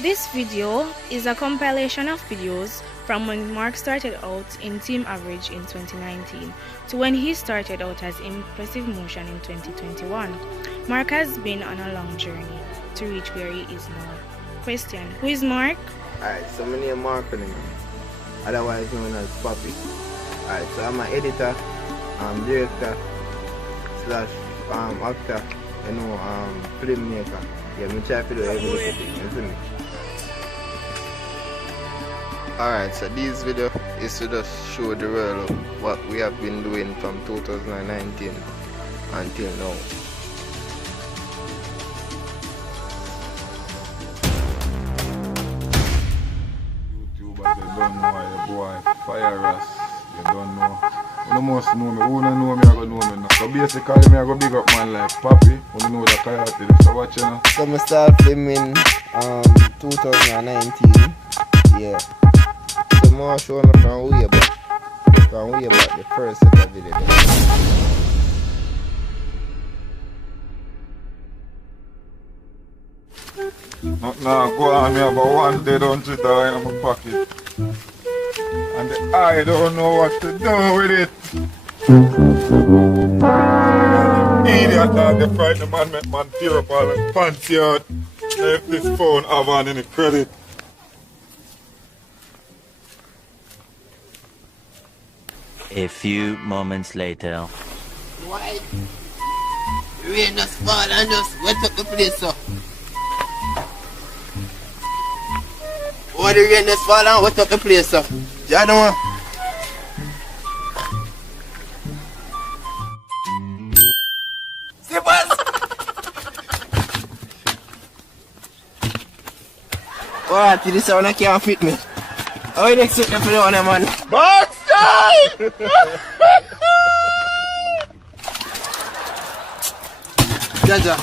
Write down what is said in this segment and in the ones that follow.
This video is a compilation of videos from when Mark started out in Team Average in 2019 to when he started out as Impressive Motion in 2021. Mark has been on a long journey to reach where he is now. Question: who is Mark? Alright, so my name is Mark, otherwise known as Papi. Alright, so I'm an editor, director, slash actor, filmmaker. Yeah, me try to do everything, you see me? Alright, so this video is to just show the world what we have been doing from 2019 until now. YouTubers, you don't know your boy fire us. You don't know. You must know me. Who don't know me, I go know me now. So basically, I go big up man like Papi. You know the Coyote. So watch you now. So I started filming 2019. Yeah. So more show me from way back. The first set of video. Now go on, me about one day don't sit down in my pocket. And the eye don't know what to do with it. Idiot dog, the frightened man make man tear up all the fancy out. If this phone have on any credit. A few moments later. Why? Rain just fall and just wet up the place up. Why the rain just fall and wet up the place up? You know? Slippers! What? This one can't fit me. How you next to for the one, man? Backside! Jaja.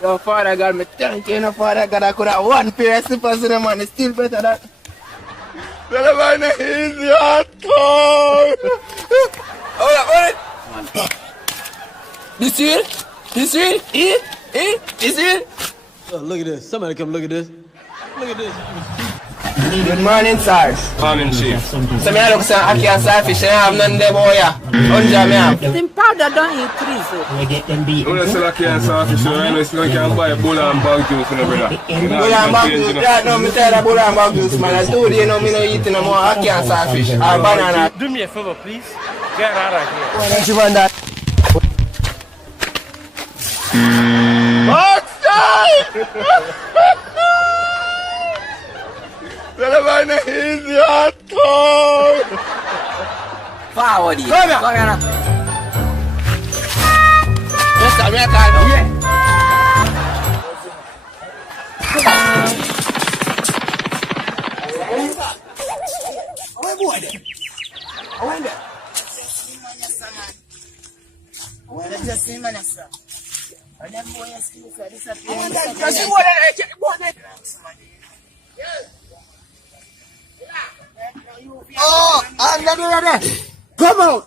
Your father got me thank you, no father God, I could have one pair of slippers in the man, it's still better than that. Tell him I'm easy hardcore! Hold it! This here? This here? This here? Oh, look at this. Somebody come look at this. Look at this. Good morning, sir. Morning, Chief. So I look at I can't selfish, I have none there, boy. Unja me have. Them powder don't increase it. We get them beat. You say I can't selfish, so I know you can buy a bull and bag juice, brother. Bull and bag juice, yeah, no, me tell you bull and bag juice, man. I told you, no, me no eating no more. I can't selfish. Or banana. Do me a favor, please. Get out of here. Why don't you want that? Tell him I'm easy hardcore! Forward it. Come here. Come here. Yes, I'm here, Carl. Yeah. Oh, boy, there. Oh, there. Just see man, sir. And them boys still say this is the just see what they oh, I'm ready. Come out.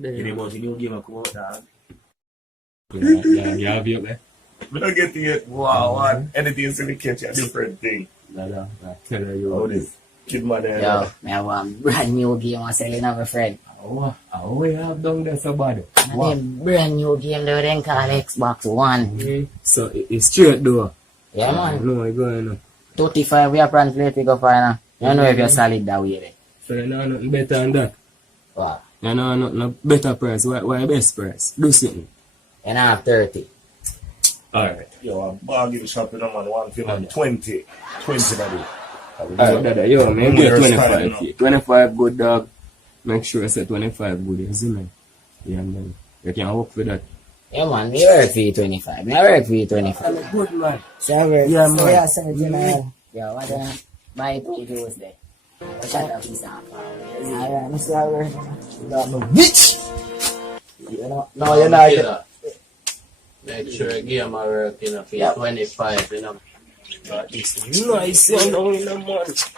Ini mau video game aku dah. Ya, biar deh. We're getting it. Wow, anything's in the kitchen, a different thing. Dah. Tell you. Oh, this kid man there. Yo, I have a brand new game I'm selling of a friend. Oh, we have done that so bad. Wow. Brand new game they then call Xbox One. Okay. So it's straight though. Yeah, man. No, I go on. 35, we are planning to pick up now. You know if you're solid that way there. So you know nothing better than that. What? You know nothing better price. Why best price? Do something. And I have 30. Alright. Yo, I'm bargain shopping man, one for man, 20. 20 buddy. Alright, Dada, yo, man, get 25. 25 good, dog. Make sure I say 25 good, you see me? Yeah, man. You can work for that. Yeah, man, me work for you 25. Me work for you 25. I'm a good man. So I work. Yeah, So man. yeah, 17. Yeah, what buy 2 clothes there. Shut up, Mr. Alright, Mr. Alright. Bitch! You know, no, you're not. Make sure you give my work, you know, for your 25, you know. But this nice one down in the month.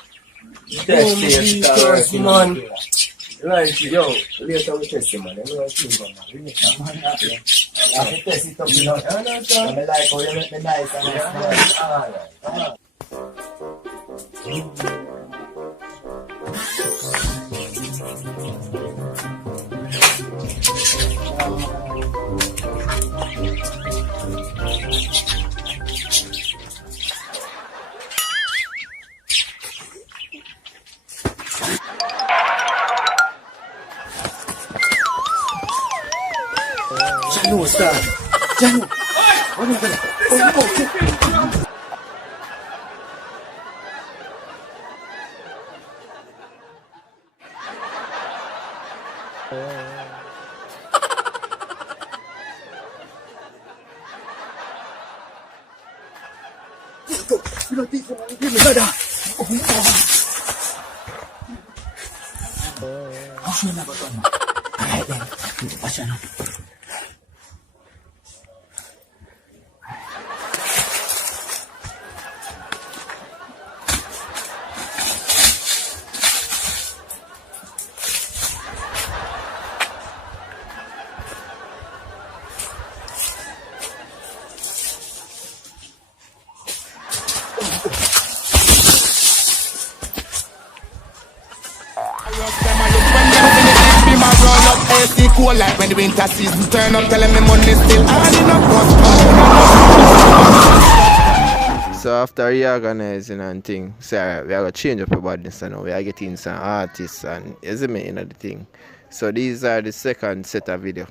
Test your start, man. Right, yo, later we test him, man. You know what I'm saying, man. We make a man happy. You have to test it up, you know. I like how you make me nice and nice. Alright. Janu, star. Janu. What is that? You know, this one, give me brother. I'll show you another one. Alright then. Watch out now. Cool like when the winter season turn up, telling me money still hard enough. So after reorganizing and thing, so we are gonna change up about this and now we are getting some artists and you see me in the thing. So these are the second set of video.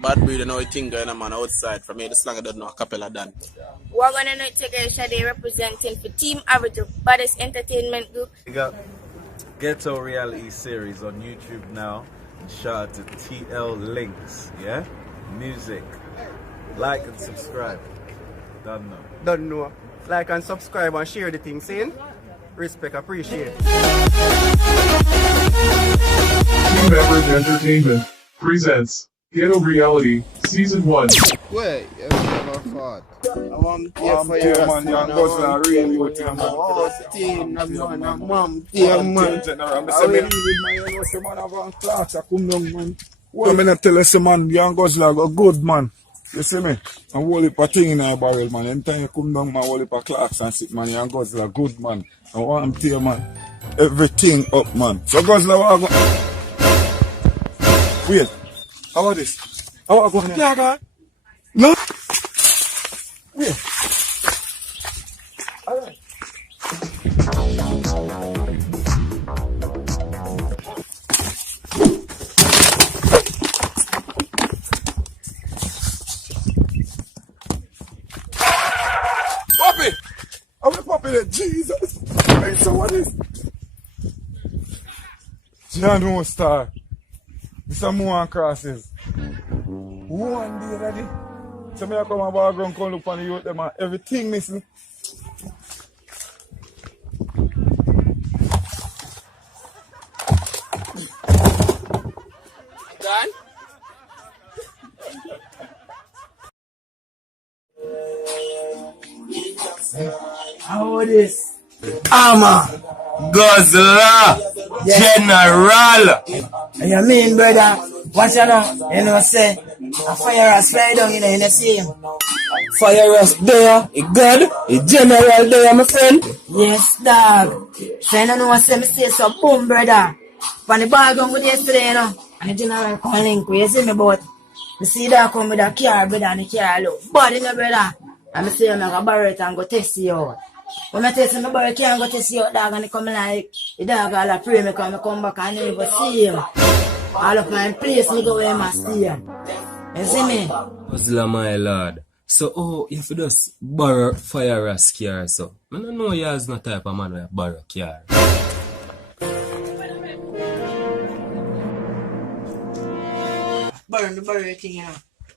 Bad breed, you know, thing going on outside from here. The slang I don't know, a cappella done. We're gonna know together they representing for Team Average, baddest entertainment group. We got Ghetto Reality Series on YouTube now. Shout out to TL Links, yeah? Music. Like and subscribe. Don't know. Don't know. Like and subscribe and share the thing, saying respect, appreciate. Team Average Entertainment presents Ghetto Reality Season 1. Wait, you never fought. I want to pay for your man, young Gosla, really with him. Oh, team, man, team, man. I will leave with my young man, I want class, I come down, man. Well, I'm going to tell you, man, young Gosla, a good man. You see me? I'm hold up a thing in a barrel, man. Anytime you come down, man, hold up a clocks and sit, man, young Gosla, good man. I want him to you, man. Everything up, man. So, Gosla, what I go? Wait. How about this? How about going there? Yeah, God. No. Yeah. All right. Poppy! Are we popping it? Jesus! Hey, so what is? Janu Star. This is more crosses. One day, daddy. So me I come and background, come look on the youth, them and everything missing. Done? How this? Armor, Guzzler, General. You mean, brother? Watch you know, you know, say, a fire has fly down, you know, you see him. Fire us there, a God, a General there, my friend. Yes, dog. So you know, say, me say so, boom, brother. When the ball gun with yesterday, you know, and the general come link, you see me, but you see that come with a car, brother, and the car look bad, you know, brother. And I say, I'm going to borrow it and go test you out. When I test my borrow, can't go test you out, dog, and they come like, the dog all pray me come back and never see you. All of my place, me go where I see you. You see me? Hustler, my lord. So, if you just borrow fire as car, so. I don't know you're not type of man who borrow car. Borrow thing, you know.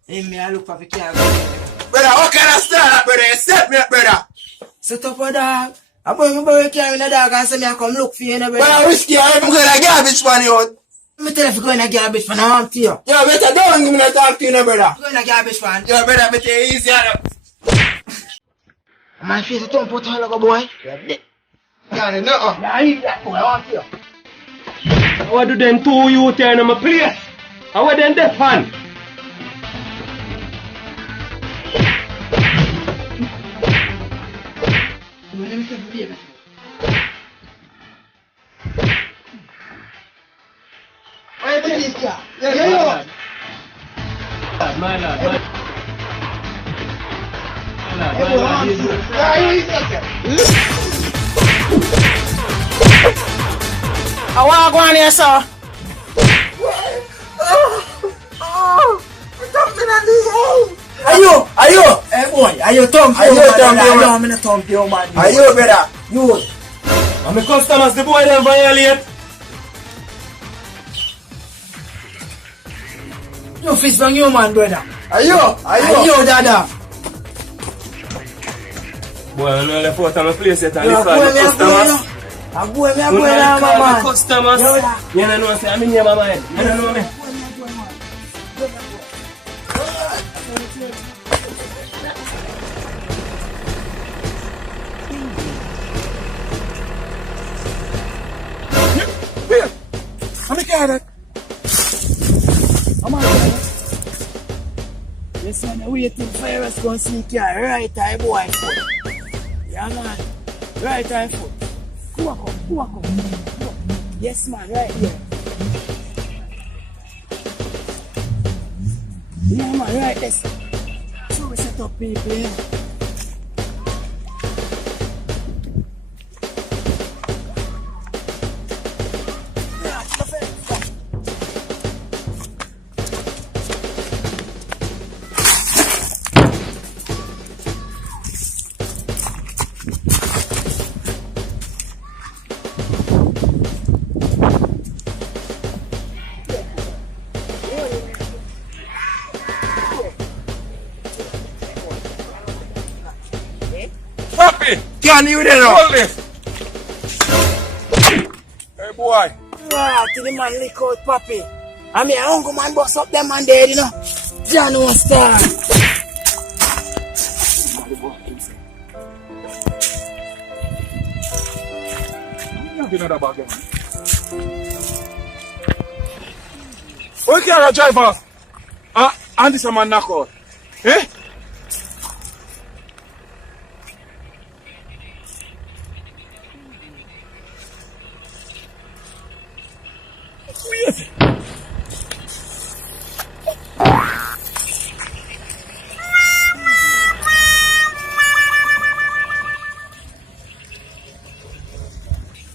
And me, I look for the car. Brother, what kind of style, brother? You set me up, brother. Set up a dog. I borrow car in the dog and say me I come look for you, brother. Brother, risky, I'm going to garbage man, you. Me tell you if you go in a garbage fan, I want to you. Yo, better don't give me no talk to you, brother. Go in a garbage fan. Yo, brother, better easy, My face is thump out all over, boy. Yeah, no. Yeah, leave that boy, I want to you. How do them two you turn on my place? How are them deaf hand? Let me see the baby. Where is this car? Yeah. My lord. I want to go on here, sir. Are you? Hey boy, are you thump? Are you thump, man? I'm in a thump, yo man. Are you, brother? You. I'm a customers, the boy them violate. You fist bang you man, brother. Are you, dada? Boy, I'm not left out of my place yet. I'm customers. I'm going, man. Customers. You don't know, I'm in here, my man. You don't know me. Yes, man, I'm waiting for us to go and see car. Right eye boy foot. Yeah, man. Right eye foot. Come. Yes, man, right here. Yeah, man, right there. So we set up people here. Can you there now? Hold this. Hey boy. Wow, till the man lick out Papi. I mean, I don't go man bust up them man dead, you know. John won't start. You know that bag, man. Okay, our driver. And this a man knock out. Eh?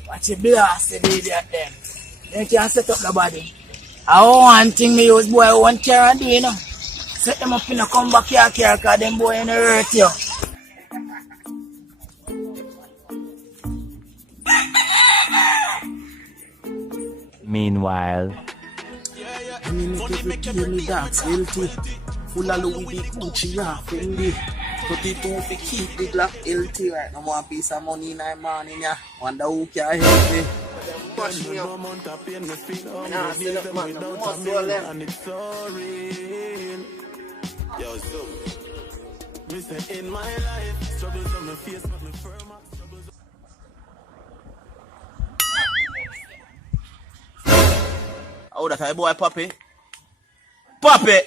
Watch it blast the idiot them. They can't set up the body. I one thing me use boy one car and do, you know. Set them up in a come back here car because them boy in the hurt you. Meanwhile, full of Louis B. Gucci, yeah, Fendi. 32 to keep the Glock LT right now. One piece of money in my morning, yeah. Wonder who can help me. Push me up. Nah, still up, man. The most well left. And it's so real. Yo, so. Listen, in my life, struggles on my face, but me firm up. Oh, that boy, Papi. Papi!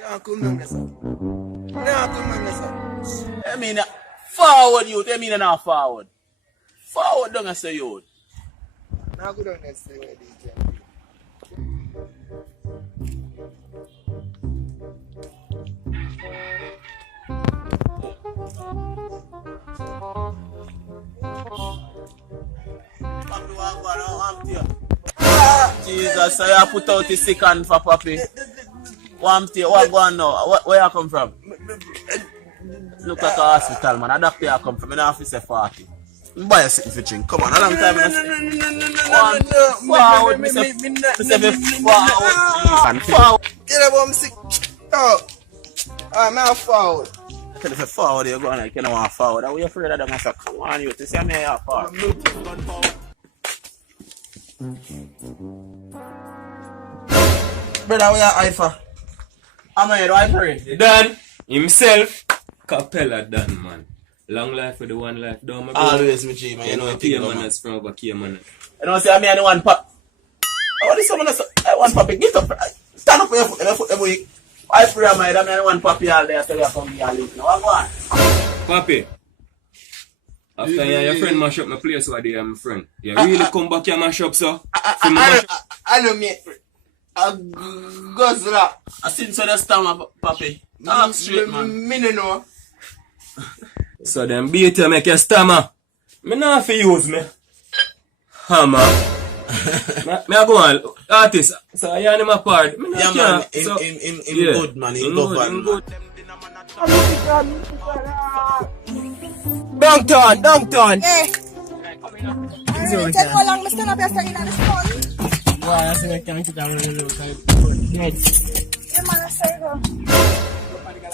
Yeah, come on, listen. Yeah, come on, listen. I mean, forward youth. I mean, not forward. Forward, don't I say youth. Now go down there, say where DJ. so you put out the second for Papi. What go on now? Where you come from? Look like a hospital, man. A doctor you come from. I don't have to say 40. Buy a sitting for drink. Come on, a long time. Forward, me say forward. Get up, I'm sick. Oh, I'm not forward. Tell you for forward, you're going like you don't want forward. Are you afraid of them? I say, come on, you to see me here forward. Brother, we are Ifa. I'm here, do I pray? Dan himself, Capella Dan, man. Long life for the one life. Don't always, me G, man. You know what I'm man. That's from over here, man. You know, say I'm here, the one pop. What is someone else? I want Papi, get up. Stand up for your foot every week. I pray, I'm here, the one Papi all day. I tell you, come here, leave. Now, go on. Papi, after your friend mash up my place over there, my friend. You really come back here mash up, sir? I know me. A guzzler. I seen so the stammer, Papi. Talk straight, man. Me no know. So them beat you make you stammer. Me not have to use me. Hammer. me I go on artist. So you in my part. Me yeah, man. Him good, man. Him good. Downtown. Hey. Tell how long I stand up here studying on the sun. Wow, that's what I can't sit down and look like dead. Yeah, man, I say go.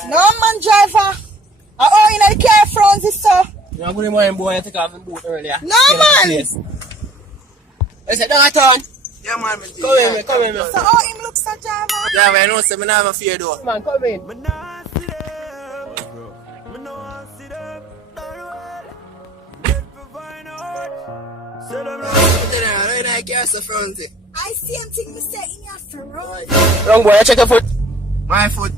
No, man, driver. Oh, in the car front, sir. I'm going to my boy and take off the boat earlier. No, man. I said, downtown. Yeah, man. Come in, man. So, how him looks like driver? Driver, I know, so I have a fear though. Come on, come in. I see him think we say in your front. Wrong boy, check your foot. My foot.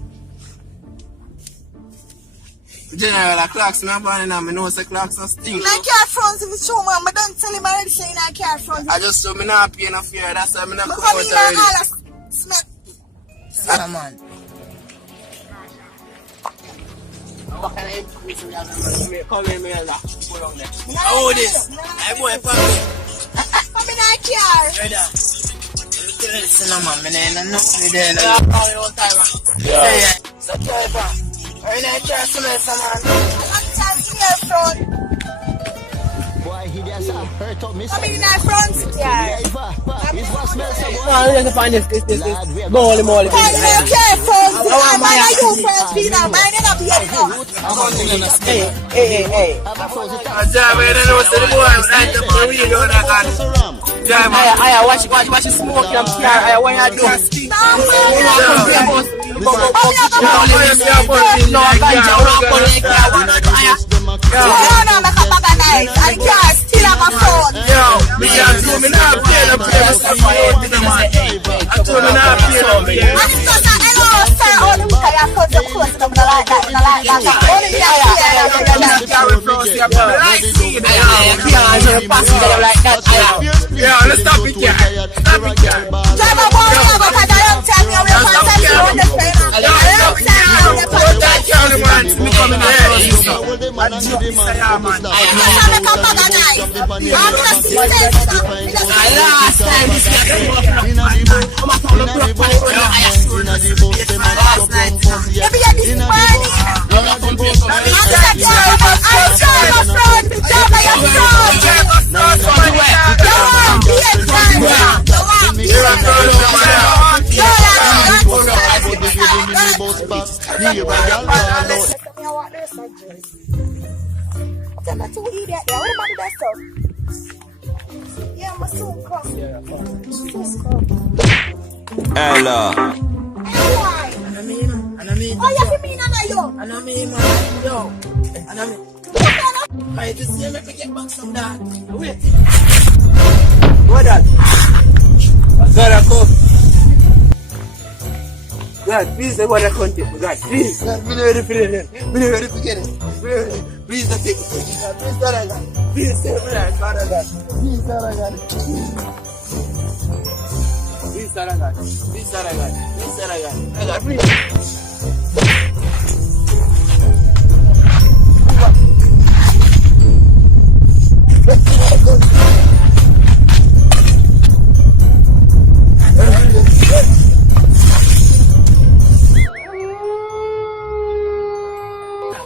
General, the clocks not burning and I know the clocks are sting. In our car front, if it's true, man, but don't tell him already say in our car front. I just show me not paying a fear, that's why I'm not coming out already. Yeah, man. Come in, man. Oh, this. I boy, Papi. I'm in our car. Listen, man, I'm not there. I'm calling all time. Yeah. So, driver. I'm in our car, so man. I'm in your front. I'm in our front, yeah. Let's find this. Molly. I'm in our car front. I'm in your front, be now. Mine is up here, Hey. Driver, I don't know what's the boy. Right up the wheel, you know, driver. I watch you smoking. I'm scared. I want you to do. I can't steal my phone. Yo, me can't do me not pay the price of my own man. I told me not pay the price. And it's just that I know, sir, all the week I have cut the clothes and I'm not like that, Only me I carry flows, you have to like see it. Yeah, let's stop it here. Stop it here. Driver, boy, because I don't tell me I'm going to tell you on the phone. I don't tell you on the phone. That county man, me coming out here. I do this, man. I'm going to see this. Last time this Hello. Oh, you mean I just see me get back some that. Wait. What that? I gotta go. God, please, I want to contact. God, please. God, me ready for it. Me ready to get it. Please, don't take it. Please, God. Please, save me. God. Please, God. Please, God. Please, God. Please.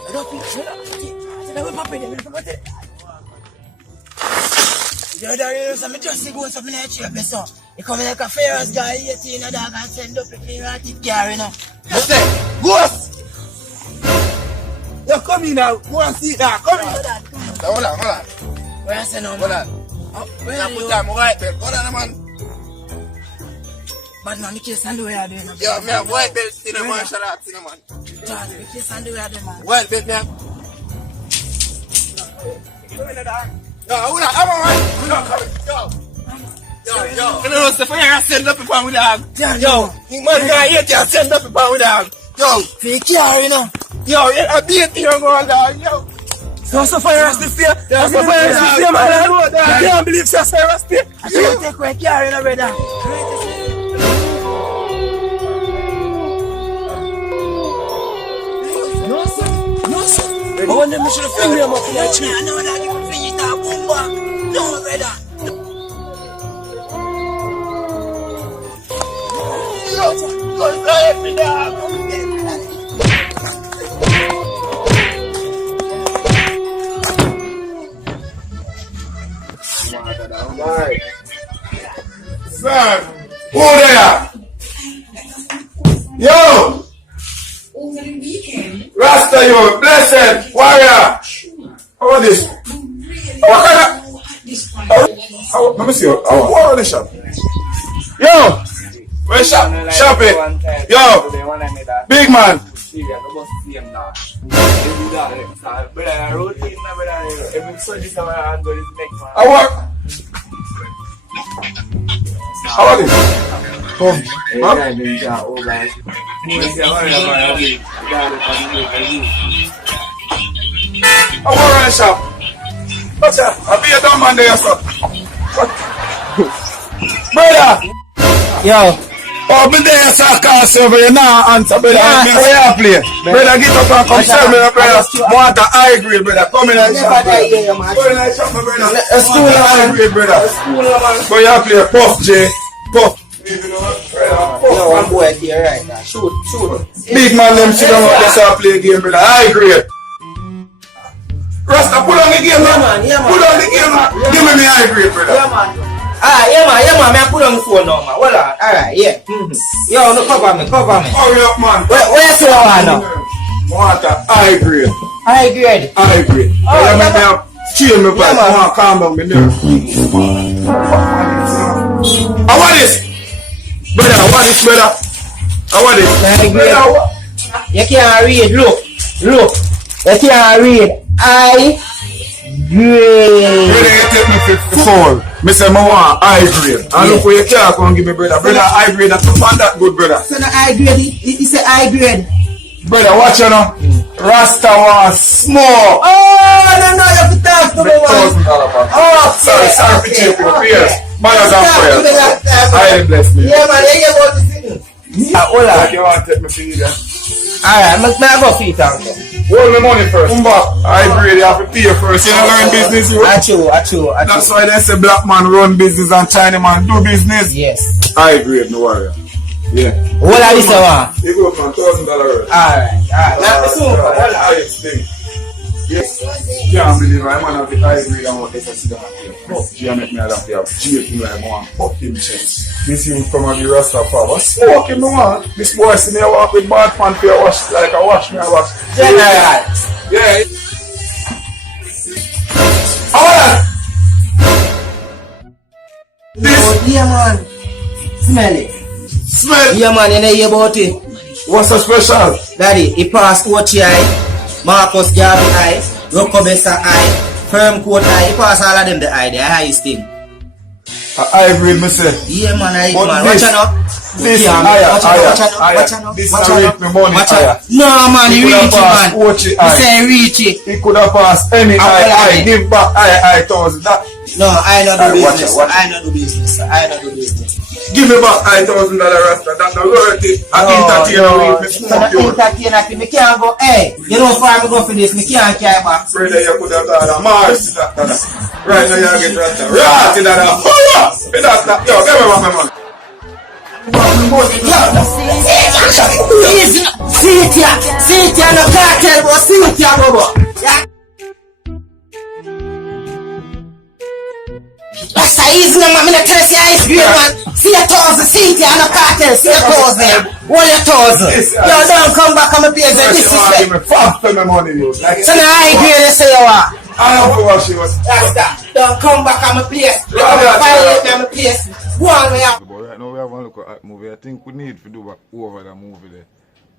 The other years, I just see going something like cheap, so. You come like a Ferris guy, 18 a dog and send up the thing and it carry, you know. You say, Ghost! You come in now, go and see that, come in. Hold on. Where I say no, Hold man? on. Where I are put you? down my white belt. Hold on, man. But man, the case and the way I do it. Yo, me have white belt in the martial arts, man. John, the case and the way I do it, man. White belt, man. Yo, hold on, I'm alright. Yo. You know, Steph, I send up upon with dog. Yo, man, guy here can send up upon with dog. Yo, take care, you know. Yo, I beat you, going dog. Yo. So fire as the fear. So fire as the fear, man. I can't believe so fire as the fear. I can't take away care, you know, brother. No, sir. I want them to should have finger him up in that tree. I know that you can finish that boom back. No, brother. Sir, who there? Yo! Rasta, you blessed warrior. How are this? What kind of? Let me see. What are the shop? Yo! Where shop? Shop it. Yo! Big man. I work. How are this? Come. Huh? I work on the shop. What's that? I'll be a dumb man there, sir. Brother! Yo. Oh, but there, sir, call server, you now answer, brother. Where you play? Brother, get up and come serve me, brother. Want a high grade, brother. Come in and shop, brother. Come in and shop, brother. Let's do a high grade, brother. But you play Puff, J. Puff. No, one boy here right now. Shoot. Big man, them sit down out there and play game, brother. High grade. Rasta, put on the game, man. Put on the game, man. Give me the high grade, brother. Yeah, man. Yeah, man. I put on the phone now, man. Well, alright, yeah. Yo, no, cover me. Hurry up, man. Where you say one now? Want a high grade. High grade. Oh, yeah, man. Chill me, but I want to calm down, man. How are this? Brother, how are this, brother? How are this? High grade. You can't read. Look. You can't read. High grade. Brother, you take me 54. Me say, I want high grade. And look where you can't come give me, brother. Brother, high grade, that's not that good, brother. So the high grade, it's a high grade. Brother, watch you now. Rasta was small. Oh, no, you have to talk to me, man. Oh, sorry, for cheap your fears. Manners and prayers. I bless me. Yeah, man, you about to see. Hold on. Like you want to take me for you then? Alright, may I go feet out there? Hold the money first. High grade, you have to pay first. You don't learn business, you. Achoo. That's why they say black man run business and China man do business. Yes. High grade, no worry. Yeah. What are this one? You go from $1,000. Alright. Now the super. Highest thing. Yes. Can't believe I'm one of the high grade and what they say down here. You make me have to have jail like one fucking chest. This you from the Rastafari. What smoke him no one? This boy see me walk with bad pants for wash like I wash me I wash. Yeah. This. Yeah, man. Smell it. Smell. Yeah, man, you know hear about it. What's so special? Daddy, he passed OTI, Marcus Garvey I, Rokobesa I, Firm Court I, he passed all of them the I, the highest thing. I agree, me say. Yeah, man, man. Watch out now. This higher. This is reach me money higher. No, man, he reach it, man. He say reach it. He could have passed any I give back I 1,000. No, I not do business. I not do business. Give me back $1,000 Rasta. That's not worth it. I entertain me smoke you. Entertain me can't go, hey, you know far me go for this, me can't carry back. Brother, you could have done a Mars. Right now you get Rasta. Right in that. Yo, give me back my money. See it, no cartel, bro, see it. can't go back. Yeah. That's easy, man. I'm gonna tell you, ice cream, man. See your toes, see it, and a cartel. See your toes there. What your toes? Yo, don't come back on my place and disrespect. Fuck for my money, you. So now I agree to say you are. I don't know what she was. That's that. Don't come back on my place. Don't violate on my place. Go on, man. But right now we have a look at that movie. I think we need to do back over that movie there.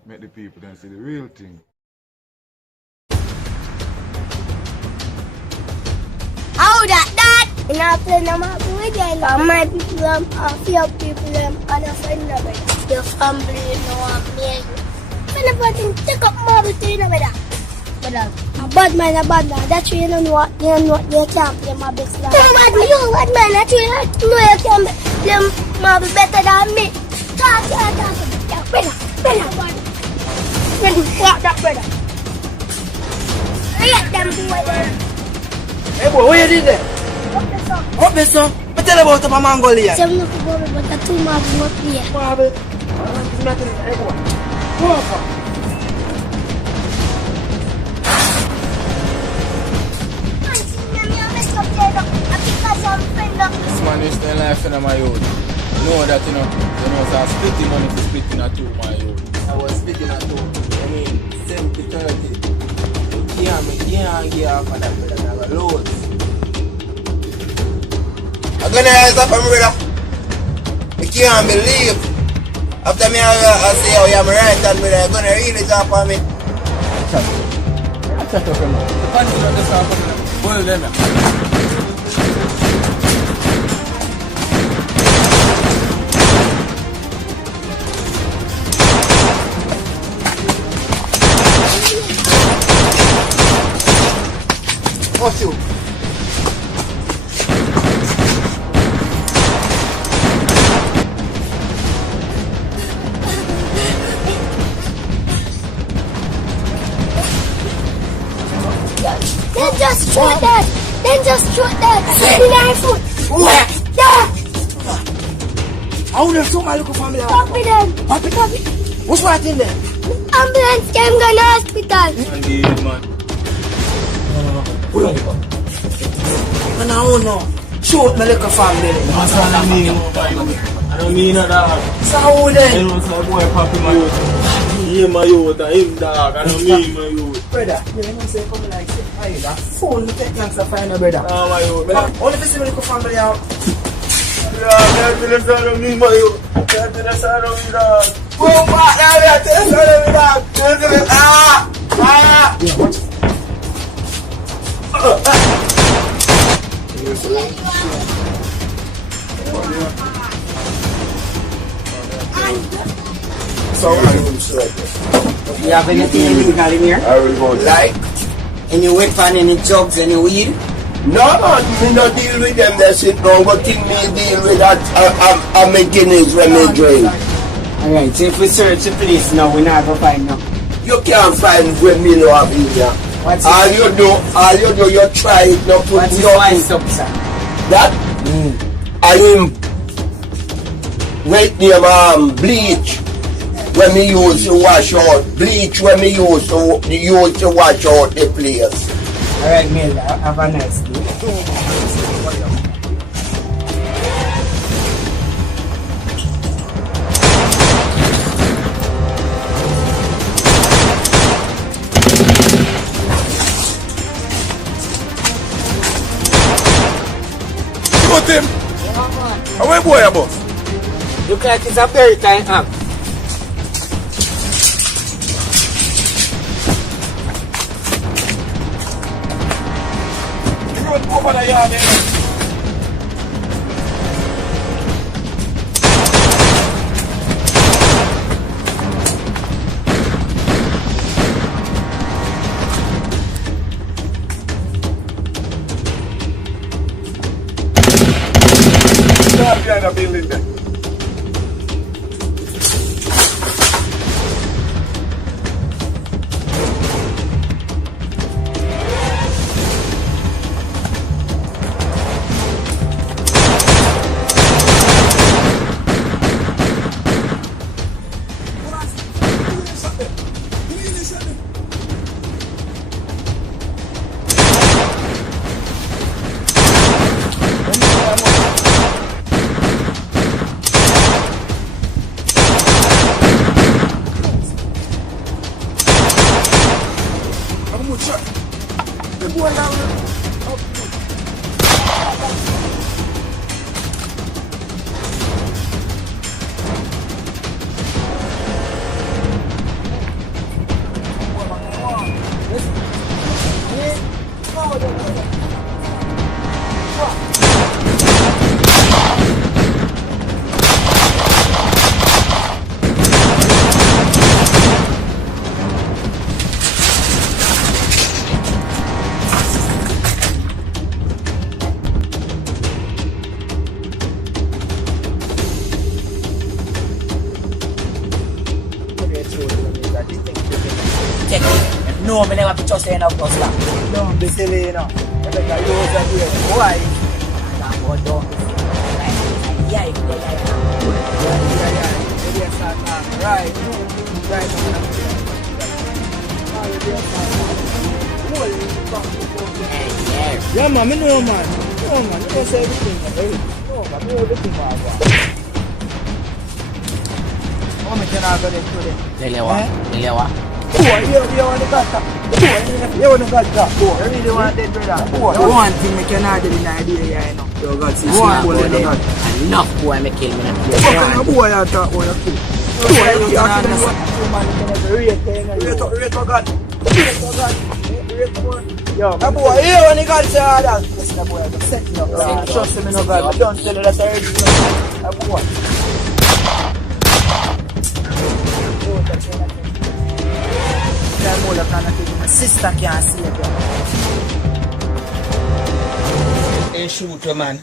Make the people then see the real thing. How that? And I play no more with them. My people, a few people, and a friend of it. Your family, no one, me. And if I think take up more with you, no matter. But a bad man, that's why you don't know what you can't play my best life. No, but you, bad man, that's why you know you can play my better than me. Talk. Brother. What that, brother? Let them do it. Hey, boy, what you did there? What this song? What tell about the Mongolia? Some look about it, but the two Marvin not here. Marvin? Nothing. Hey, boy. Go on, This man is still life in my youth. You know that, so I'm splitting money for splitting a two, my youth. I was splitting a two. I mean, 70-30. You can't get off of that, brother. I got loads. I'm gonna rise up, my brother. I can't believe. After me, I say, oh, you're my right hand, brother. You're gonna really drop on me. What's that talking about? The country not just happening. Boil them. What's you? Then just shoot that. Where? There. How there's so many little family? Copy them. Copy. What's right in there? Ambulance came to the hospital. Indeed, man. Man, I don't know. Shoot my little family. I don't mean that. So how then? I don't say boy popping my youth. He my youth and him dog. I don't mean my youth. Brother, you know say come like say, I that phone to take thanks to find a brother. Ah, my youth. Only if you see my little family out. Yeah, I don't mean my youth. I don't mean dog. Go back now, tell us me dog. Ah! Yeah, watch it. So, you have anything illegal in here? I will go like. Any weapon, any drugs, any weed? No, me not deal with them. They sit down, but think me deal with that. I'm a Guinness when they drink. Alright, so if we search the place now, we're not going to find now. You can't find when me no have in here. All you do, you try it, no put what's nothing. up, sir? That? I am wait name bleach when me use to wash out. Bleach when me use to wash out the place. Alright, Mel, have a nice day. Shoot him! How where boy boss? Look like it's a very time act. You run over the yard there. Behind the building there. Check it. No, me never picture saying of us that. Don't be silly, you know. You better use that here. Why? Don't be silly. Yeah. Right. Yeah, man, I know, man. No, man, you don't say everything, man. No, man, I know everything, man. How much can I go there today? Lelewa. You want to got that? You want to got that? You really want that, brother? One thing I cannot do in the idea, you know. You got see one boy in the gun. Enough boy me kill me. What kind of boy you talk about you kill? Boy, you can't do that. Rate God. Yo, that boy here when he got to that. That boy has set me up. Trust him, no God. I don't tell you that already. That boy. My sister can't see it. Hey, shoot, man.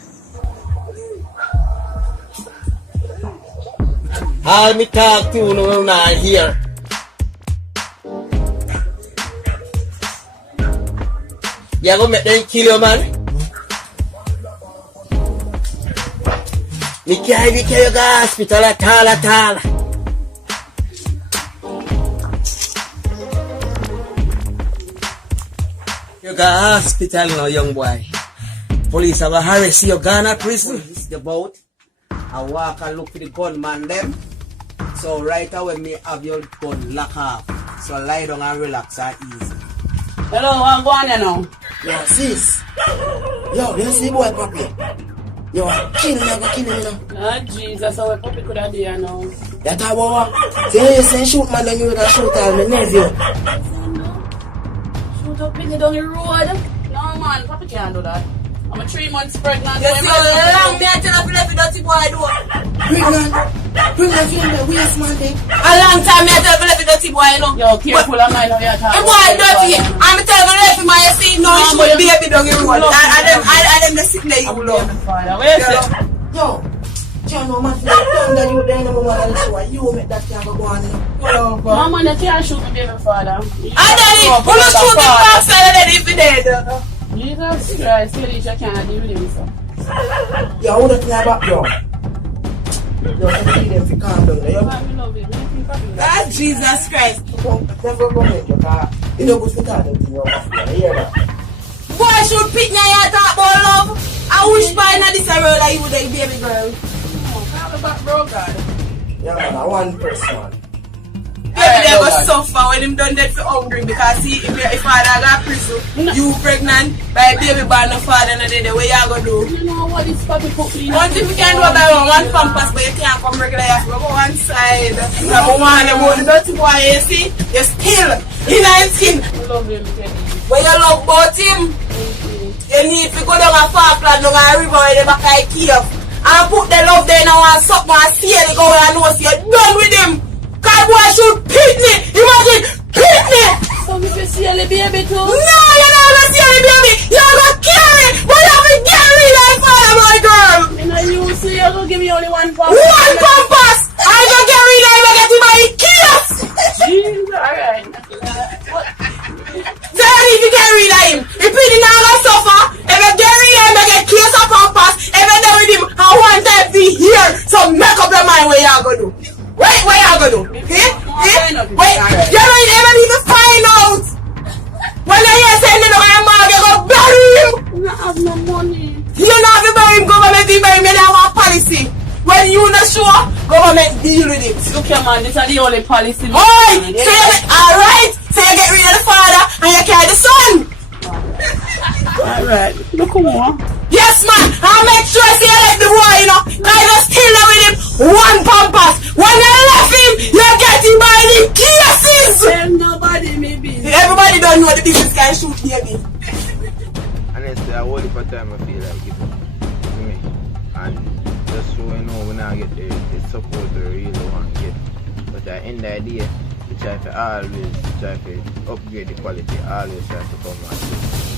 All me talk to you now here. You gonna make them kill you, man? Me can't even carry you to the hospital at all. You go to hospital now, young boy. Police have a harass you, gone to prison. This the boat. I walk and look for the gunman them. So right away me have your gun lock off. So lie down and relax and easy. Hello, I'm going there now. Yo, sis. Yo, you see boy puppy? Yo, kill him, go kill him, you know. Ah, Jesus, our puppy could have been now. That's how what? See, you say shoot man and you would have shoot all my nephew. Shoot up in down the road. No, man, puppy can't do that. I'm 3 months pregnant. Yes, so long me I tell you if you dirty boy do. Pregnant in the waist man thing. A long time me I tell you if you dirty boy, you know. Yo, careful of mine how you talk. The boy dirty. I'm telling you if my see no shoot baby down the road. And them the sick there you love. Where is it? Yo, John, no man, that you there no man and so you make that can go on. Mama, you can't shoot me baby father. And then who no shoot the box and then if you dead. Jesus Christ, Felicia can't deal with him, so. Yo, who the thing about yo? Yo, I need them to calm down. Yo, Ah, Jesus Christ. Never go make your car. You know, go to that thing, you hear that? Boy should pick me and talk about love. I wish by now this road that you would have baby girl. Call me back, bro, God. Yeah, man, I want person. Baby, they go suffer when him done that for hungry because see, if your father got prison, you pregnant by a baby born no father no day, what you gonna do? You know what this puppy put me in? One thing we can do about one pampers, but you can't come regular, you have to go one side. You have to want them on the dirty boy, you see? You still in his skin. I love him, when you love about him, you need to go down a far plan, down a river where they back a cave, and put the love there now and suck my seal, go and know so you're done with him. Cause boy should pick me. Imagine, pick me. So if you see a baby too? No, you're not gonna see a baby. You're gonna carry. But you have to carry like father, my girl. You know you see, you're gonna give me only one pass. One compass. I gonna carry like I get to my kiss. Jesus, alright. So if you carry like him, if you not gonna suffer, if you carry him, I get kiss or compass. If you done with him, I want time to hear. So make up your mind what you're gonna do. Wait, what you gonna do? Wait, you don't even find out. When I hear saying that my mom, you gonna bury him. You don't have no money. You don't have to bury him, government will bury him, they have a policy. When you not sure, government deal with it. Look here man, this is the only policy. Alright, so you get rid of the father and you carry the son. know. Yes, man. I'll make sure you let the boy, you know. I just kill him with him one pampas. When you left him, you're getting by the cases. Tell nobody, maybe. Everybody don't know the business guy shoot baby. Honestly, I hold it for time I feel like it. Me. And just so you know, when I get the support we really want to get. But at the end of the day, we try to always upgrade the quality, always try to come and